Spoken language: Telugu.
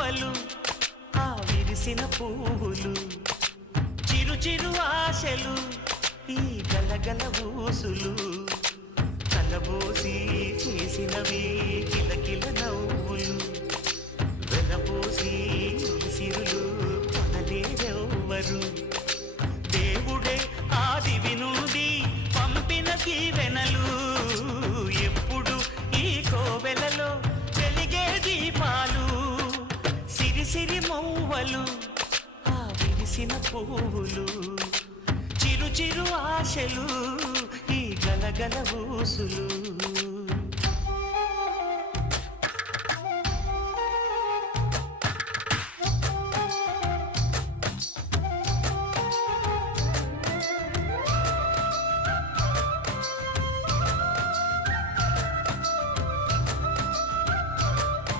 మువ్వలు ఆ విరిసిన పువ్వులు చిరు చిరు ఆశలు ఈ గలగల ఊసులు కలబోసి చేసినవి కిలకిల నవ్వులు వెలబోసి సిరులు కొనలేరెవ్వరు దేవుడే ఆదివి నుండి పంపిన దీవెనలు ఎప్పుడు ఈ కోవెలలో వెలిగే దీపాలు సిరి సిరి మౌవలు ఆ విరిసిన పువ్వులు చిరు చిరు ఆశలు ఈ గలగల ఊసులు